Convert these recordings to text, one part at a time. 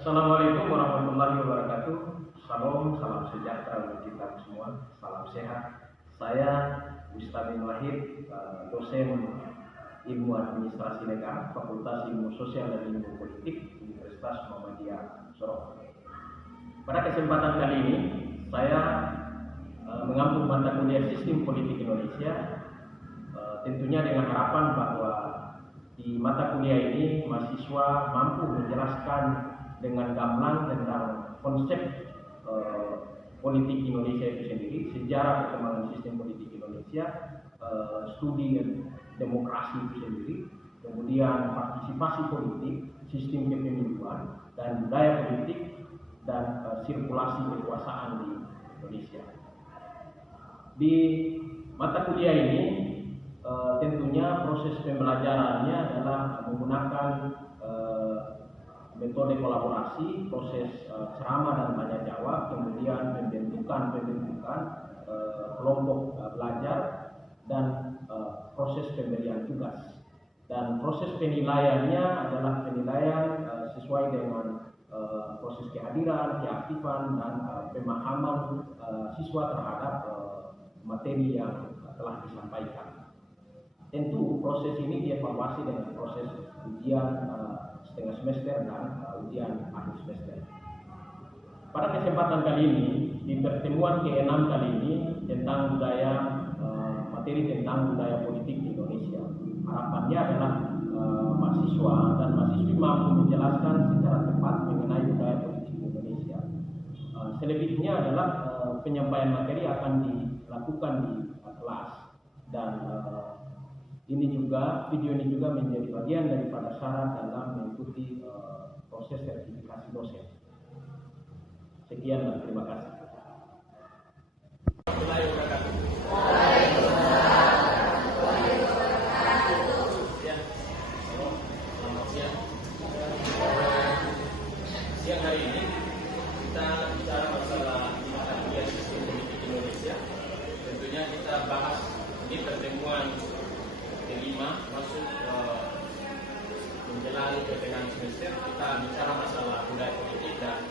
Assalamualaikum warahmatullahi wabarakatuh. Salam sejahtera untuk kita semua. Salam sehat. Saya Ustaz Wahid, dosen Ilmu Administrasi Negara, Fakultas Ilmu Sosial dan Ilmu Politik, Universitas Muhammadiyah Sorong. Pada kesempatan kali ini, saya mengambil mata kuliah Sistem Politik Indonesia, tentunya dengan harapan bahwa di mata kuliah ini mahasiswa mampu menjelaskan dengan gamblang tentang konsep politik Indonesia itu sendiri, sejarah perkembangan sistem politik Indonesia, studi demokrasi itu sendiri, kemudian partisipasi politik, sistem kepemiluan, dan budaya politik dan sirkulasi kekuasaan di Indonesia. Di mata kuliah ini tentunya proses pembelajarannya adalah menggunakan metode kolaborasi, proses ceramah dan tanya jawab, kemudian pembentukan kelompok belajar, dan proses pemberian tugas. Dan proses penilaiannya adalah penilaian sesuai dengan proses kehadiran, keaktifan, dan pemahaman siswa terhadap materi yang telah disampaikan. Tentu proses ini dievaluasi dengan proses ujian setengah semester dan ujian akhir semester. Pada kesempatan kali ini, di pertemuan ke-6 kali ini tentang materi tentang budaya politik di Indonesia, harapannya adalah mahasiswa dan mahasiswi mampu menjelaskan secara tepat mengenai budaya politik di Indonesia. Selebihnya adalah penyampaian materi akan dilakukan di kelas, dan video ini juga menjadi bagian daripada syarat dalam mengikuti proses sertifikasi dosen. Sekian dan terima kasih. Siang hari ini kita bicara masalah mata kuliah sistem politik Indonesia. Tentunya kita bahas di pertemuan kelima masuk menjelang pertengahan semester. Kita bicara masalah budaya politik dan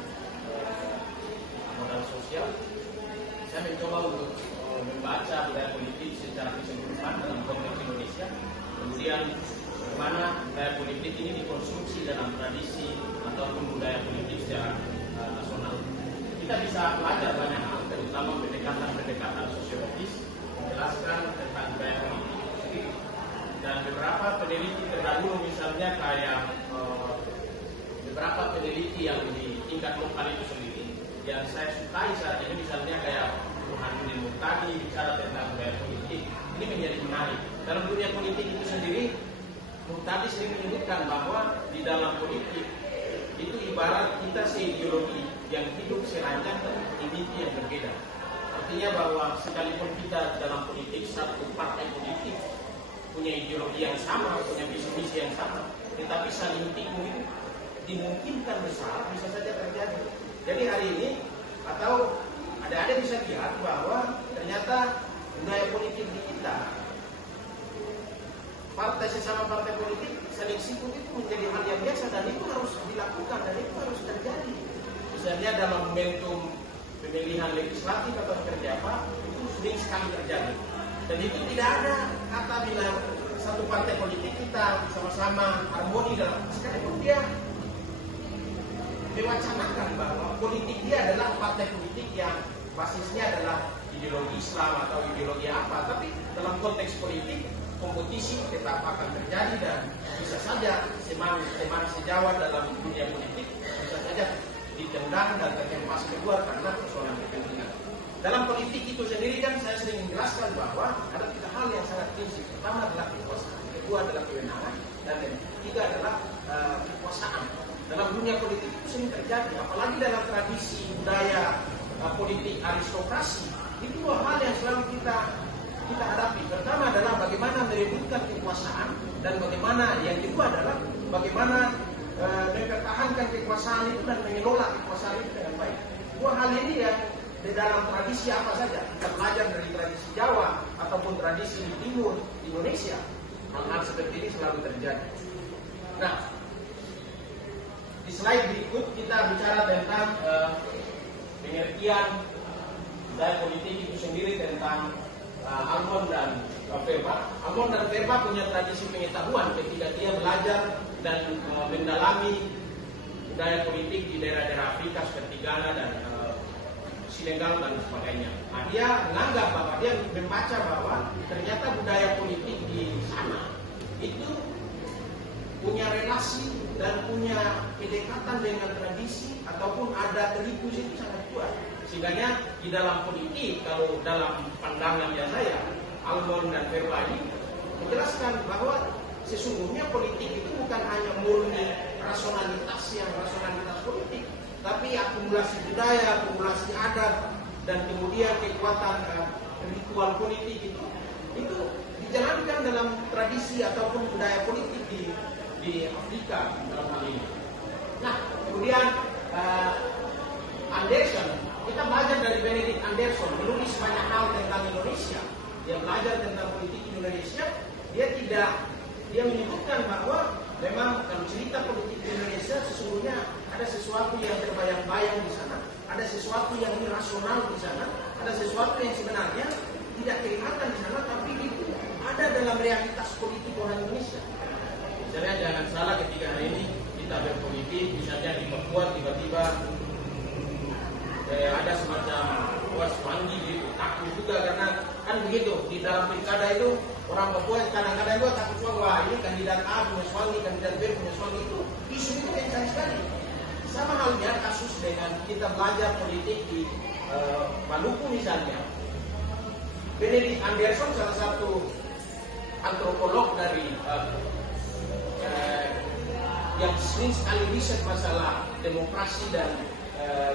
modal sosial. Saya mencoba untuk membaca budaya politik secara keseluruhan dalam konteks Indonesia. Kemudian bagaimana budaya politik ini dikonsumsi dalam tradisi ataupun budaya politik secara nasional. Kita bisa belajar banyak hal, terutama pendekatan sosiologis, menjelaskan tentang budaya politik itu sendiri. Dan beberapa peneliti terdahulu, misalnya kayak beberapa peneliti yang di tingkat lokal itu sendiri, yang saya sukai saat ini, misalnya kayak Burhanuddin Muhtadi bicara tentang budaya politik, ini menjadi menarik. Dalam dunia politik itu sendiri, Muhtadi sering menyebutkan bahwa di dalam politik itu ibarat kita seideologi yang hidup seranjang dan mimpi yang berbeda. Artinya bahwa sekalipun kita dalam politik, satu partai politik punya ideologi yang sama, punya visi-misi yang sama, tetapi saling tikung itu dimungkinkan besar bisa saja terjadi. Jadi hari ini, atau ada bisa lihat bahwa ternyata budaya politik di kita, sesama partai politik saling sikut itu menjadi hal yang biasa, dan itu harus dilakukan dan itu harus terjadi. Misalnya dalam momentum pemilihan legislatif atau kerja apa, itu sering sekali terjadi. Dan itu tidak ada kata bila satu partai politik kita sama-sama harmoni dalam, sekalipun dia mewacanakan bahwa politik dia adalah partai politik yang basisnya adalah ideologi Islam atau ideologi apa, tapi dalam konteks politik kompetisi tetap akan terjadi, dan bisa saja semangat sejawat dalam dunia politik bisa saja ditendang dan terhempas keluar karena persoalan kepentingan. Dalam politik itu sendiri kan saya sering menjelaskan bahwa ada tiga hal yang sangat prinsip. Pertama adalah kekuasaan, kedua adalah kewenangan, dan yang ketiga adalah kekuasaan. Dalam dunia politik itu sering terjadi, apalagi dalam tradisi budaya politik aristokrasi. Itu dua hal yang selalu kita hadapi. Pertama adalah bagaimana merebutkan kekuasaan, dan bagaimana yang kedua adalah bagaimana mempertahankan kekuasaan itu dan mengelola kekuasaan itu dengan baik. Dua hal ini yang di dalam tradisi apa saja, kita belajar dari tradisi Jawa ataupun tradisi di timur Indonesia, hal-hal seperti ini selalu terjadi. Nah, di slide berikut kita bicara tentang pengertian budaya politik itu sendiri tentang Almond dan Verba. Almond dan Verba punya tradisi pengetahuan ketika dia belajar dan mendalami budaya politik di daerah-daerah Afrika seperti Ghana dan Senegal dan sebagainya. Nah, dia menganggap bahwa dia membaca bahwa ternyata budaya politik di sana itu punya relasi dan punya kedekatan dengan tradisi ataupun adat religius itu sangat kuat. Sehingga di dalam politik, kalau dalam pandangan yang saya, Almond dan Verba ini menjelaskan bahwa sesungguhnya politik itu bukan hanya murni rasionalitas politik, tapi akumulasi budaya, akumulasi adat, dan kemudian kekuatan ritual politik itu dijalankan dalam tradisi ataupun budaya politik di Afrika dalam hal ini. Nah, kemudian Anderson, kita belajar dari Benedict Anderson, menulis banyak hal tentang Indonesia. Dia belajar tentang politik Indonesia. Dia menyebutkan bahwa memang kalau cerita politik Indonesia sesungguhnya ada sesuatu yang terbayang-bayang di sana, ada sesuatu yang irasional di sana, ada sesuatu yang sebenarnya tidak kelihatan di sana, tapi itu ada dalam realitas politik orang Indonesia. Misalnya jangan salah ketika hari ini kita berpolitik, misalnya di Papua tiba-tiba ada semacam puas mandi gitu, takut juga karena kan begitu di dalam pilkada itu orang Papua kadang-kadang juga takut juga wah ini kandidat A punya suami, kandidat B punya suami, itu isu itu kencang sekali. Sama halnya kasus dengan kita belajar politik di Maluku misalnya. Benedict Anderson salah satu antropolog dari yang sering sekali riset masalah demokrasi dan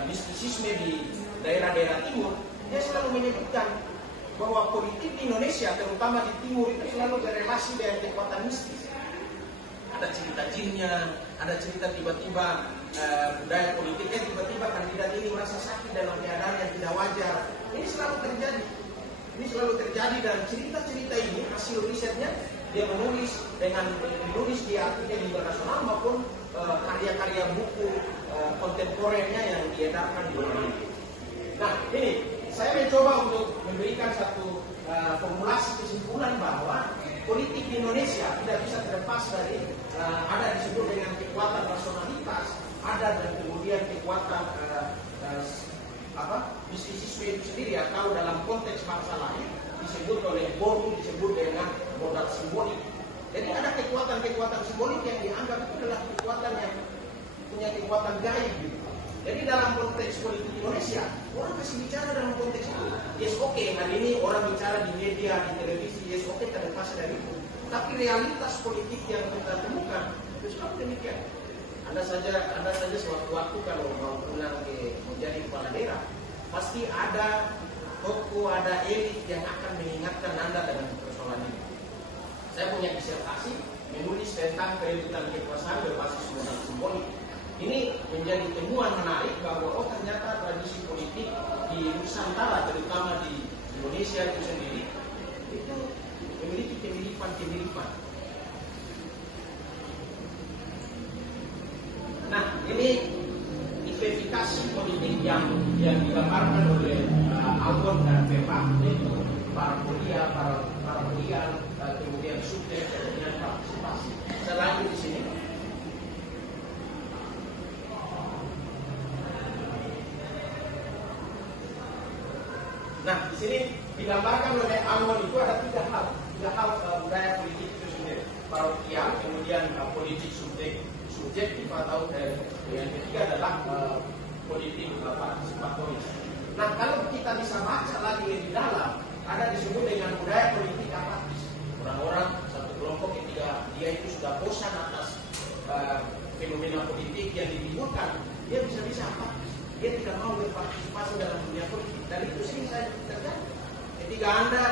mistisisme di daerah-daerah timur, dia selalu menyebutkan bahwa politik di Indonesia, terutama di timur, itu selalu berrelasi dengan kekuatan mistis. Ada cerita jinnya, ada cerita tiba-tiba budaya politiknya, tiba-tiba kandidat ini merasa sakit dalam keadaan yang tidak wajar. Ini selalu terjadi. Ini selalu terjadi dan cerita-cerita ini hasil risetnya dia menulis di artikel internasional maupun karya-karya buku kontemporer yang diedarkan di mana. Nah, ini saya mencoba untuk memberikan satu formulasi kesimpulan bahwa politik di Indonesia tidak bisa terlepas dari ada disebut dengan kekuatan rasionalitas, ada dan kemudian kekuatan mistisisme itu sendiri, atau dalam konteks bangsa lain disebut oleh Bourdieu disebut dengan modal simbolik. Jadi ada kekuatan-kekuatan simbolik yang dianggap itu adalah kekuatan yang punya kekuatan gaib gitu. Jadi dalam konteks politik Indonesia, orang kasih bicara dalam konteks itu. Yes, oke, hari ini orang bicara di media, di televisi, yes, oke, terlepas dari itu. Tapi realitas politik yang kita temukan itu selalu demikian. Anda saja sewaktu-waktu kalau mau pulang menjadi kepala daerah, pasti ada tokoh, ada elit yang akan mengingatkan Anda dengan persoalan ini. Saya punya disertasi menulis tentang perebutan kekuasaan berbasis modal simbolik. Ini menjadi temuan menarik bahwa ternyata tradisi politik di Nusantara, terutama di Indonesia itu sendiri, itu memiliki kemiripan-kemiripan. Nah, ini identifikasi politik yang digambarkan oleh Almond dan Verba, yaitu parapolia, kemudian subjek, kemudian partisipasi. Saya lanjut di sini. Nah, di sini digambarkan oleh Almond itu ada tiga hal budaya politik itu sendiri. Parokial, kemudian politik subjektif atau yang ketiga adalah politik partisipatoris. Nah, kalau kita bisa baca lagi lebih dalam, ada disebut dengan budaya politik apatis. Orang-orang satu kelompok ketika dia itu sudah bosan atas fenomena politik yang ditimbulkan, dia bisa-bisa apatis. Dia tidak mau berpartisipasi dalam dunia politik. Dan itu sering saya terjadi. Ketika Anda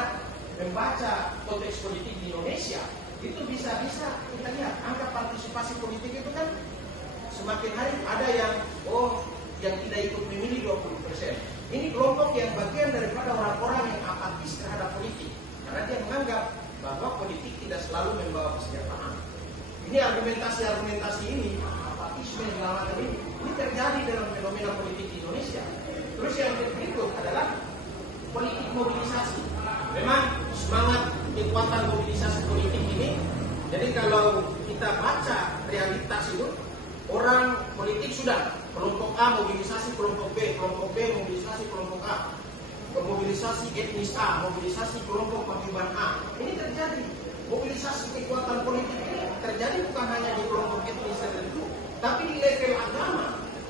membaca konteks politik di Indonesia, itu bisa-bisa kita lihat angka partisipasi politik itu kan semakin hari ada yang tidak ikut memilih 20%. Ini kelompok yang bagian daripada orang-orang yang apatis terhadap politik, karena dia menganggap bahwa politik tidak selalu membawa kesejahteraan. Ini argumentasi ini, apatisme segala macam fenomena politik di Indonesia. Terus yang berikut adalah politik mobilisasi. Memang semangat kekuatan mobilisasi politik ini, jadi kalau kita baca realitas itu, orang politik sudah kelompok A mobilisasi kelompok B mobilisasi kelompok A, mobilisasi etnis A, mobilisasi kelompok paguyuban A. Ini terjadi. Mobilisasi kekuatan politik ini terjadi bukan hanya di kelompok etnis tertentu, tapi di level agama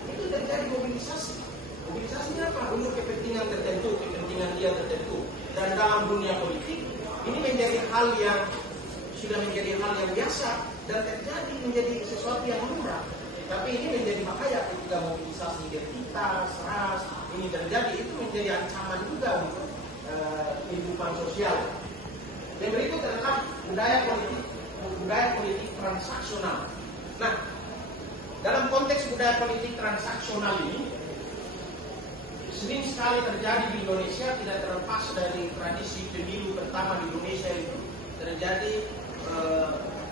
itu terjadi mobilisasi. Mobilisasinya apa? Untuk kepentingan tertentu, kepentingan dia tertentu. Dan dalam dunia politik ini menjadi hal yang sudah menjadi hal yang biasa dan terjadi menjadi sesuatu yang lumrah. Tapi ini menjadi bahaya ketika mobilisasi identitas, ras ini terjadi, itu menjadi ancaman juga untuk kehidupan sosial. Yang berikut adalah budaya politik transaksional. Nah, dalam konteks budaya politik transaksional ini sering sekali terjadi di Indonesia, tidak terlepas dari tradisi pemilu pertama di Indonesia itu terjadi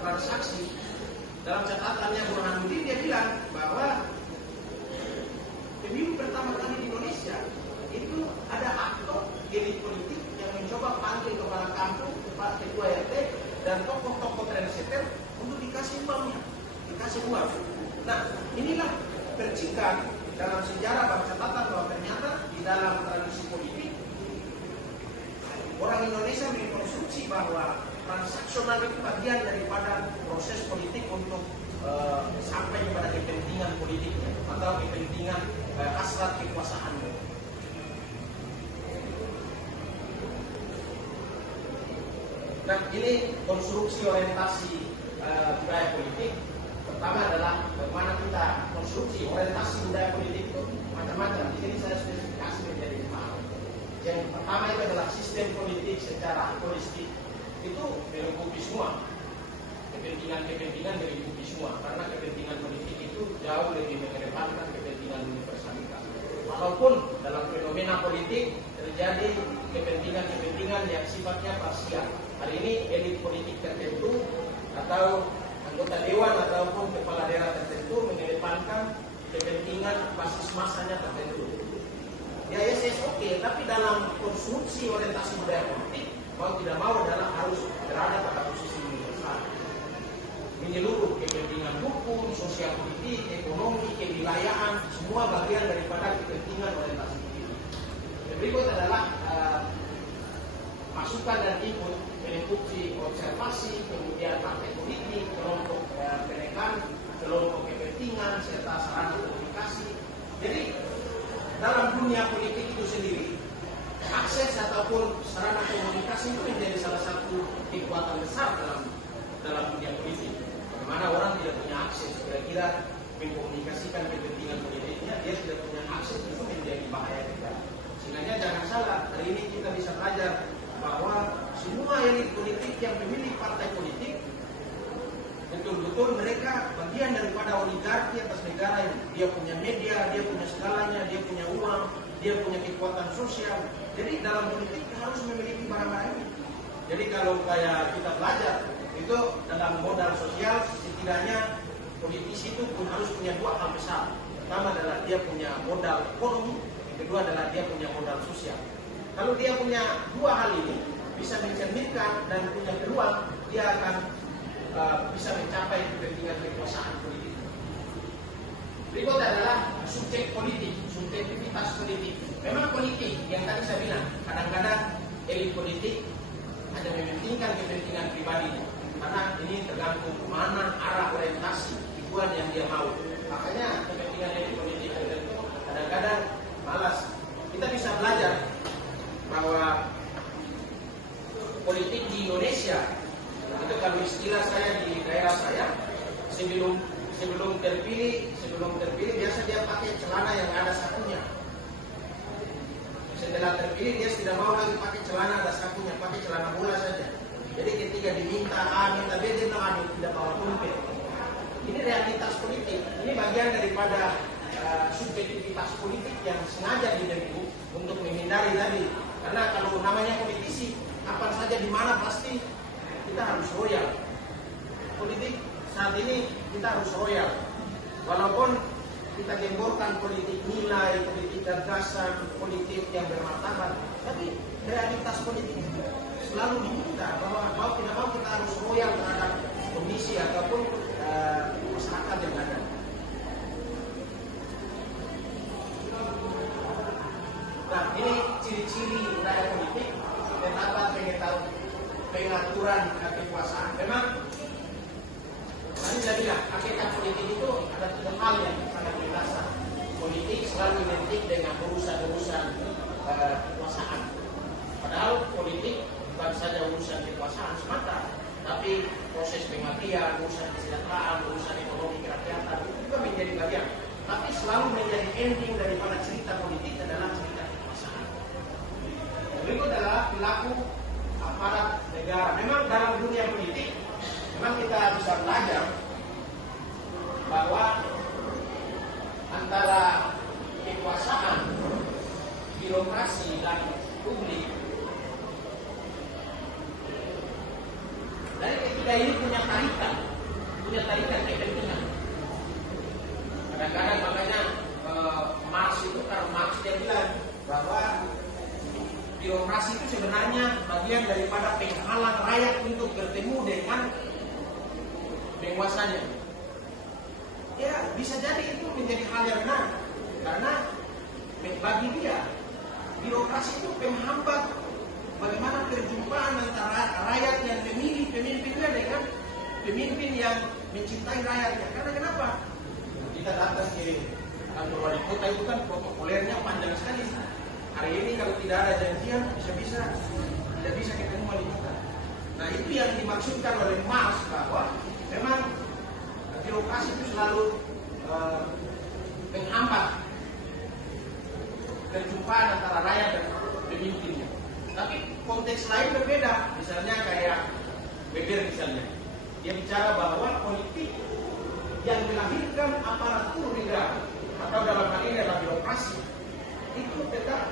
transaksi. Dalam catatannya Burhanuddin dia bilang bahwa pemilu pertama kali di Indonesia itu ada aktor elit politik yang mencoba panggil kepala kampung, ketua RT dan tokoh-tokoh trendsetter untuk dikasih uangnya, dikasih uang. Nah, inilah percikan dalam sejarah catatan bahwa ternyata di dalam tradisi politik orang Indonesia mengkonstruksi bahwa transaksional itu bagian daripada proses politik untuk sampai kepada kepentingan politiknya atau kepentingan hasrat kekuasaannya. Nah, ini konstruksi orientasi budaya politik. Pertama adalah bagaimana kita konstruksi orientasi budaya politik itu macam-macam. Di sini saya spesifikasi menjadi 5. Yang pertama itu adalah sistem politik secara holistik. Itu melingkupi semua. Kepentingan melingkupi semua. Karena kepentingan politik itu jauh lebih mengedepankan kepentingan universalitas. Walaupun dalam fenomena politik terjadi kepentingan yang sifatnya parsial. Hari ini elit politik tertentu atau anggota dewan ataupun kepala daerah tertentu mengedepankan kepentingan basis masanya tertentu. Ya yes, oke, tapi dalam konstruksi orientasi budaya politik mau tidak mau adalah harus berada pada posisi universal, menyeluruh kepentingan hukum, sosial politik, ekonomi, kewilayahan, semua bagian daripada kepentingan orientasi politik. Yang berikut adalah masukan dan input mengikuti observasi, kemudian partai politik, kelompok penekan, kelompok kepentingan, serta sarana komunikasi. Jadi dalam dunia politik itu sendiri, akses ataupun sarana komunikasi itu menjadi salah satu kekuatan besar dalam dunia politik. Bagaimana orang tidak punya akses, kira-kira mengkomunikasikan kepentingan politiknya, dia tidak punya akses, itu menjadi bahaya juga. Sehingga jangan salah, hari ini kita bisa belajar bahwa semua elit politik yang memilih partai politik betul-betul mereka bagian daripada oligarki atas negara ini. Dia punya media, dia punya segalanya, dia punya uang, dia punya kekuatan sosial. Jadi dalam politik harus memiliki barang-barang ini. Jadi kalau kayak kita belajar itu dalam modal sosial, setidaknya politisi itu pun harus punya 2 hal besar. Pertama adalah dia punya modal ekonomi, yang kedua adalah dia punya modal sosial. Kalau dia punya 2 hal ini, bisa mencerminkan dan punya peluang, dia akan bisa mencapai kepentingan kekuasaan politik. Berikut adalah subjek politik, subjektivitas politik. Memang politik yang tadi saya bilang, kadang-kadang elit politik hanya mementingkan kepentingan pribadinya, karena ini tergantung mana arah orientasi tujuan yang dia mau. Makanya kepentingan elit politik tertentu kadang-kadang malas. Kita bisa belajar bahwa politik di Indonesia itu, kalau istilah saya di daerah saya, sebelum terpilih biasa dia pakai celana yang ada sakunya. Setelah terpilih dia tidak mau lagi pakai celana ada sakunya, pakai celana bola saja. Jadi ketika diminta A, minta B, dia bilang aduh tidak bawa kumpul. Ini realitas politik. Ini bagian daripada subjektivitas politik yang sengaja dibentuk untuk menghindari tadi. Karena kalau namanya politisi, kapan saja di mana pasti kita harus royal. Politik saat ini kita harus royal. Walaupun kita gemborkan politik nilai, politik gagasan, politik yang bermartabat, tapi realitas politik itu selalu diminta bahwa mau tidak mau kita harus loyal terhadap kondisi ataupun masyarakat yang ada. Nah, ini ciri-ciri budaya politik, terdapat pengaturan kekuasaan. Memang tadi saya bilang, hakikat politik itu ada tiga hal yang sangat mendasar. Politik selalu identik dengan urusan-urusan kekuasaan. Padahal politik bukan saja urusan kekuasaan semata, tapi proses pengabdian, urusan kesejahteraan, urusan ekonomi kerakyatan itu juga menjadi bagian. Tapi selalu menjadi ending daripada cerita politik adalah cerita kekuasaan. Berikut adalah perilaku aparat negara. Memang dalam dunia politik, memang kita bisa belajar bahwa antara kekuasaan, birokrasi, dan publik, dari ketiga ini punya tarikan kepentingan. Kadang-kadang makanya Marx itu, Karl Marx dia bilang bahwa birokrasi itu sebenarnya bagian daripada penghalang rakyat untuk bertemu dengan penguasanya. Ya, bisa jadi itu menjadi hal yang benar, karena bagi dia birokrasi itu penghambat bagaimana perjumpaan antara rakyat yang memilih pemimpinnya dengan pemimpin yang mencintai rakyatnya. Karena kenapa? Kita datang ke kantor wali kota itu kan protokolernya panjang sekali. Hari ini kalau tidak ada janjian, bisa-bisa tidak bisa ketemu wali kota. Nah, itu yang dimaksudkan oleh Marx, bahwa memang birokrasi itu selalu menghambat perjumpaan antara rakyat dan pemimpinnya. Tapi konteks lain berbeda, misalnya kayak Weber misalnya. Dia bicara bahwa politik yang dilahirkan aparatur negara atau dalam hal ini adalah birokrasi, itu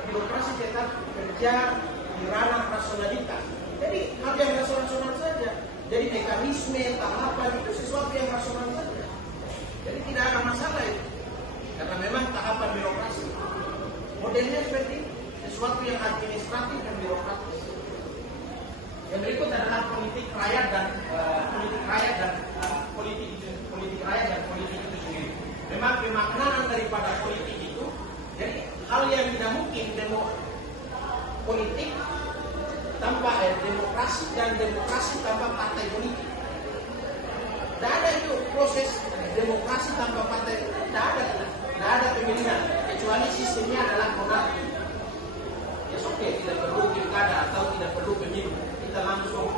birokrasi tetap bekerja di ranah rasionalitas. Jadi hal yang rasional saja. Jadi mekanisme tahapan itu sesuatu yang rasional saja. Jadi tidak ada masalah itu. Karena memang tahapan birokrasi modelnya seperti sesuatu yang administratif dan birokratis. Yang berikut adalah politik rakyat dan politik itu sendiri. Memang pemaknaan daripada politik itu, jadi hal yang tidak mungkin politik tanpa demokrasi dan demokrasi tanpa partai politik. Tidak ada itu proses demokrasi tanpa partai politik, tidak ada pemilihan kecuali sistemnya adalah monarki. Ya oke, tidak perlu pilkada atau tidak perlu pemilu, kita langsung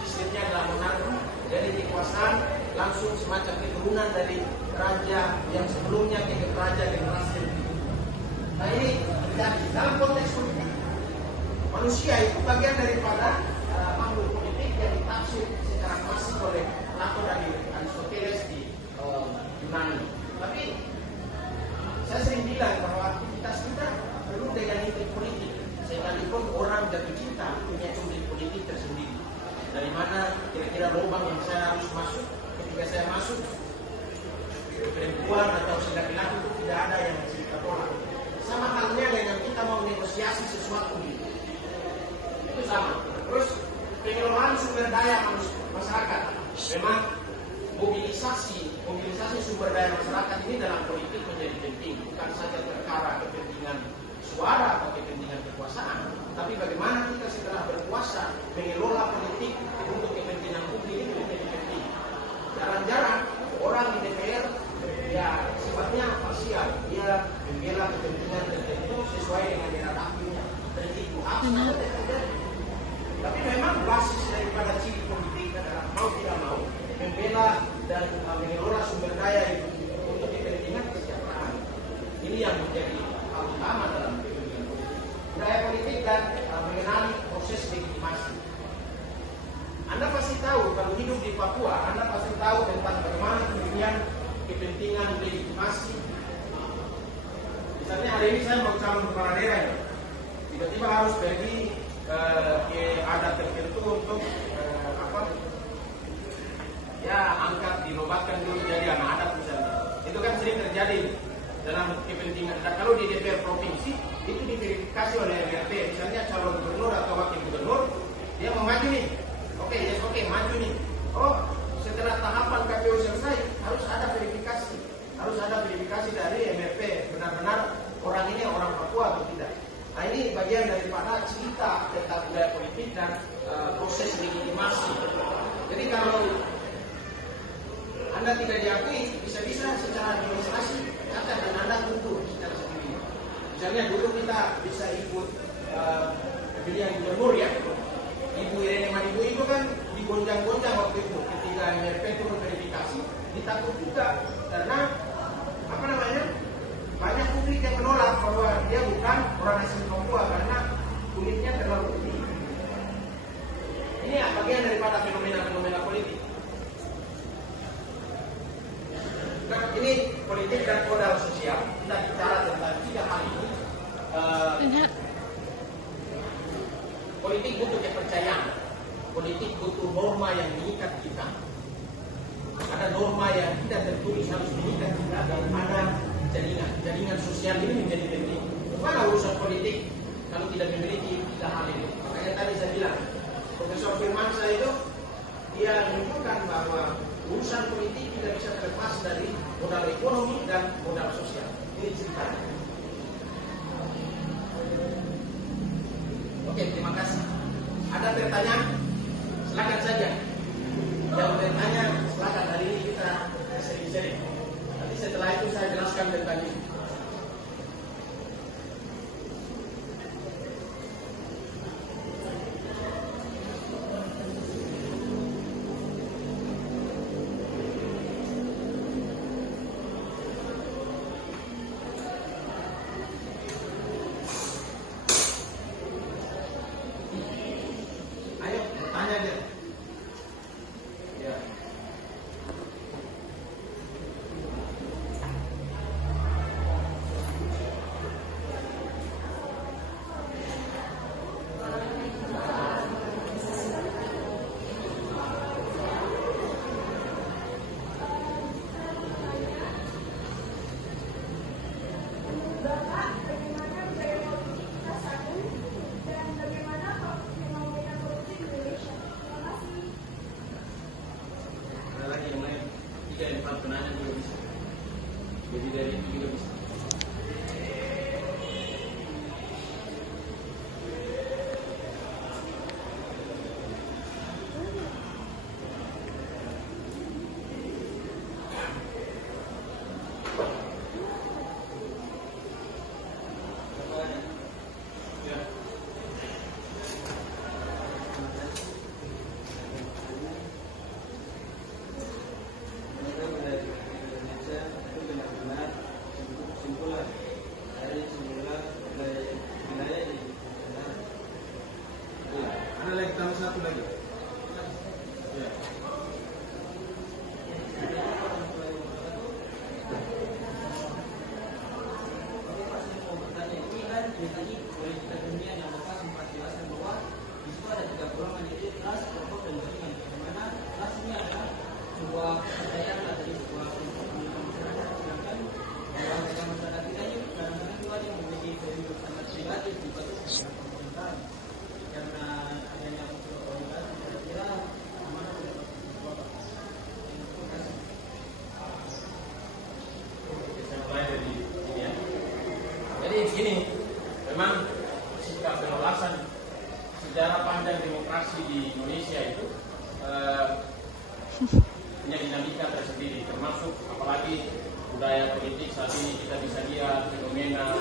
sistemnya adalah monarki. Jadi kekuasaan langsung semacam keturunan dari raja yang sebelumnya ke raja generasi yang berikutnya. Nah ini terjadi dalam konteks politik. Manusia itu bagian daripada makhluk politik yang ditafsir secara klasik oleh Plato dari Aristoteles di Yunani. Tapi saya sering bilang bahwa aktivitas kita perlu dengan intrik politik. Sekalipun orang jatuh cinta punya intrik politik tersendiri. Dari mana kira-kira lubang yang saya harus masuk ketika saya masuk, perempuan atau laki-laki itu tidak ada yang cerita tolak. Sama halnya dengan kita mau negosiasi sesuatu gitu. Itu sama. Terus pengelolaan sumber daya masyarakat. Memang mobilisasi sumber daya masyarakat ini dalam politik menjadi penting. Bukan saja perkara kepentingan suara atau kepentingan kekuasaan, tapi bagaimana kita setelah berkuasa mengelola politik untuk kepentingan publik itu menjadi penting. Jarang-jarang orang di DPR ya sifatnya parsial, dia membela kepentingan tertentu sesuai dengan hierarkinya. Dan itu harus terjadi. Tapi memang basis daripada ciri politik adalah mau tidak mau membela dan mengelola sumber daya itu untuk kepentingan kesejahteraan. Ini yang menjadi hal utama dalam kepentingan politik. Budaya politik dan mengenali proses legitimasi. Anda pasti tahu kalau hidup di Papua, Anda pasti tahu tentang bagaimana kepentingan legitimasi. Misalnya hari ini saya mau calon kepala daerah, tiba-tiba harus pergi ke adat tertentu untuk angkat dinobatkan dulu jadi anak adat misalnya. Itu kan sering terjadi. dalam kepentingan. Nah, kalau di DPR provinsi itu diverifikasi oleh MRP, misalnya calon gubernur atau wakil gubernur dia mau maju nih, oke, maju nih. Oh, setelah tahapan KPU selesai harus ada verifikasi dari MRP benar-benar orang ini orang Papua atau tidak. Nah, ini bagian daripada cerita tentang budaya politik dan proses legitimasi. Jadi kalau Anda tidak diakui, bisa-bisa secara administrasi akan dan Anda tunggu secara sendiri. Misalnya dulu kita bisa ikut pemilihan gubernur ya. Ibu Irene Manibu itu kan digonjang-gonjang waktu itu ketika MRP turun verifikasi, ditakut juga karena banyak publik yang menolak bahwa dia bukan orang asli Papua karena kulitnya terlalu putih. Ini bagian daripada fenomena-fenomena politik. Nah, ini politik dan modal sosial. Kita bicara tentang 3 hal ini. Politik butuh kepercayaan. Politik butuh norma yang mengikat kita. Ada norma yang tidak tertulis harus mengikat kita dan ada jaringan sosial ini menjadi penting. Mana urusan politik kalau tidak memiliki 3 hal ini? Makanya tadi saya bilang, Profesor Firmansyah itu dia menunjukkan bahwa urusan politik tidak bisa terlepas dari modal ekonomi dan modal sosial. Ini ceritanya. Oke, terima kasih. Ada pertanyaan? Silakan saja. Yang bertanya silakan, hari ini kita sering-sering. Nanti setelah itu saya jelaskan tentang ini. Penanya juga bisa. Lebih dari itu juga bisa. Satu lagi. Ya. Begini, memang sikap penolakan sejarah panjang demokrasi di Indonesia itu punya dinamika tersendiri, termasuk apalagi budaya politik saat ini kita bisa lihat fenomena.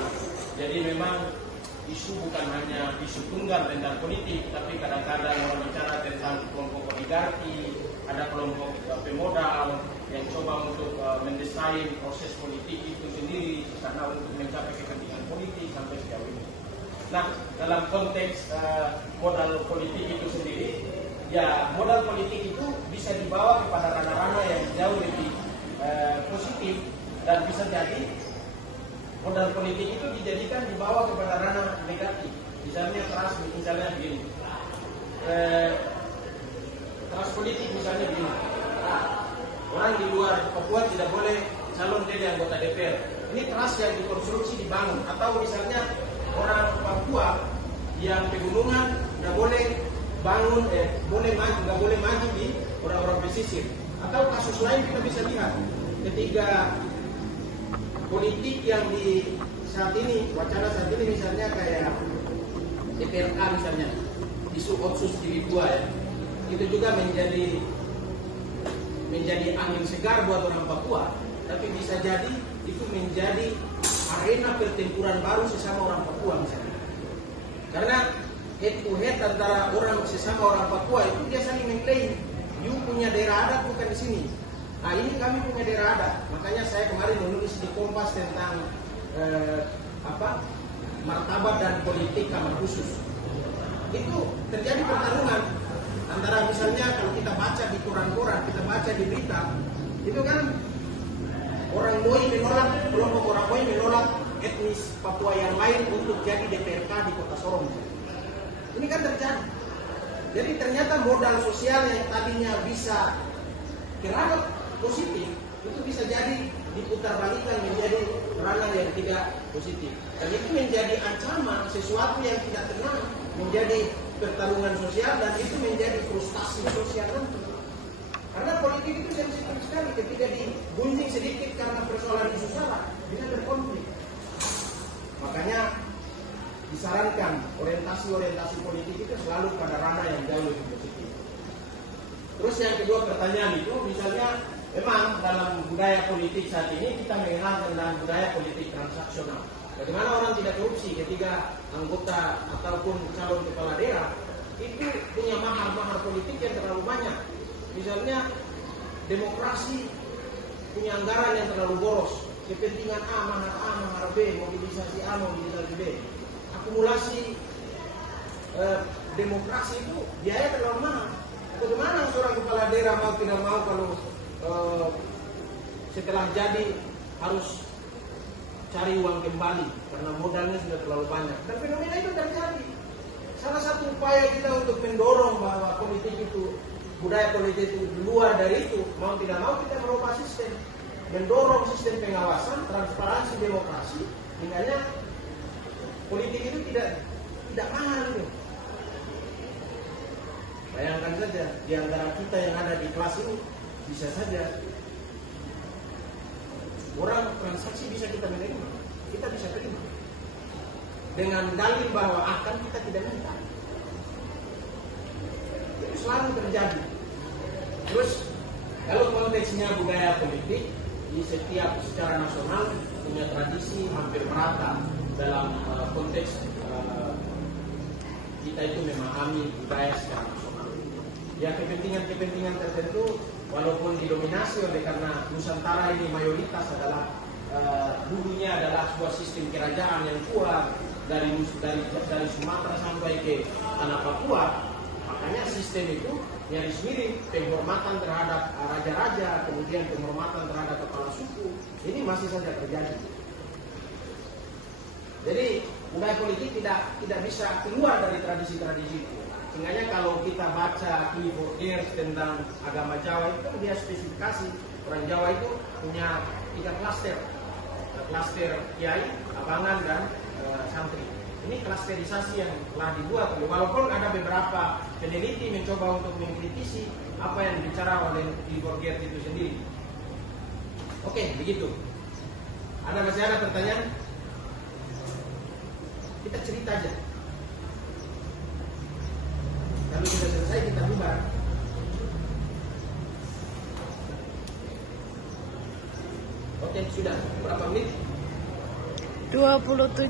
Jadi memang isu bukan hanya isu tunggal tentang politik, tapi kadang-kadang orang bicara tentang kelompok oligarki, ada kelompok pemodal yang coba untuk mendesain proses politik itu sendiri karena untuk mencapai kepentingan politik sampai sejauh ini. Nah, dalam konteks modal politik itu sendiri, ya modal politik itu bisa dibawa kepada ranah-ranah yang jauh lebih positif dan bisa jadi modal politik itu dijadikan dibawa kepada ranah negatif. Misalnya begini, trust politik misalnya begini. Orang di luar Papua tidak boleh calon jadi anggota DPR. Ini trust yang dikonstruksi dibangun. Atau misalnya orang Papua yang pegunungan nggak boleh bangun, nggak boleh maju di orang-orang pesisir. Atau kasus lain kita bisa lihat ketika politik yang di saat ini, wacana saat ini misalnya kayak DPRK misalnya, isu otsus jilid 2 ya, itu juga menjadi angin segar buat orang Papua, tapi bisa jadi itu menjadi arena pertempuran baru sesama orang Papua misalnya. Karena head to head antara orang sesama orang Papua itu dia saling mengklaim, you punya daerah adat bukan di sini. Nah ini kami punya daerah adat. Makanya saya kemarin menulis di Kompas tentang martabat dan politik kamar khusus. Itu terjadi pertarungan antara misalnya kalau kita baca di koran-koran, kita baca di berita, itu kan orang Moi menolak, kelompok orang Moi menolak etnis Papua yang lain untuk jadi DPRK di Kota Sorong. Ini kan terjadi. Jadi ternyata modal sosial yang tadinya bisa kira positif, itu bisa jadi diputarbalikkan menjadi ranah yang tidak positif. Dan itu menjadi ancaman, sesuatu yang tidak tenang, menjadi pertarungan sosial, dan itu menjadi frustasi sosial nanti. Karena politik itu sensitif sekali, ketika digunjing sedikit karena persoalan isu sara, bisa berkonflik. Makanya disarankan orientasi politik itu selalu pada ranah yang jauh lebih positif. Terus yang kedua pertanyaan itu, misalnya memang dalam budaya politik saat ini kita mengenal tentang budaya politik transaksional. Bagaimana orang tidak korupsi ketika anggota ataupun calon kepala daerah itu punya mahar politik yang terlalu banyak. Misalnya demokrasi punya anggaran yang terlalu boros, kepentingan A, mahar B, mobilisasi A, mobilisasi B. Akumulasi demokrasi itu biaya terlalu mahal. Bagaimana seorang kepala daerah mau tidak mau kalau setelah jadi harus cari uang kembali karena modalnya sudah terlalu banyak. Dan fenomena itu terjadi. Salah satu upaya kita untuk mendorong bahwa politik itu, budaya politik itu luar dari itu, mau tidak mau kita merubah sistem, mendorong sistem pengawasan, transparansi demokrasi, hingga politik itu tidak mahal itu. Bayangkan saja di antara kita yang ada di kelas ini, bisa saja orang transaksi bisa kita menerima, kita bisa terima dengan dalil bahwa akan kita tidak minta. Itu selalu terjadi. Terus kalau konteksnya budaya politik di setiap secara nasional punya tradisi hampir merata dalam konteks kita itu memahami budaya secara nasional. Ya kepentingan tertentu walaupun didominasi oleh karena Nusantara ini mayoritas adalah dulunya adalah sebuah sistem kerajaan yang kuat dari Sumatera sampai ke tanah Papua, makanya sistem itu nyaris mirip, penghormatan terhadap raja-raja, kemudian penghormatan terhadap kepala suku, ini masih saja terjadi. Jadi budaya politik tidak bisa keluar dari tradisi-tradisi itu. Sehingga kalau kita baca Clifford Geertz tentang agama Jawa itu kan dia spesifikasi orang Jawa itu punya 3 klaster, klaster kiai, abangan dan santri. Ini klasterisasi yang telah dibuat, walaupun ada beberapa peneliti mencoba untuk mengkritisi apa yang dibicara oleh Clifford Geertz itu sendiri. Oke, begitu. Masih ada pertanyaan? Kita cerita aja. Kalau sudah selesai kita bubar. Oke, sudah. Berapa menit? 27.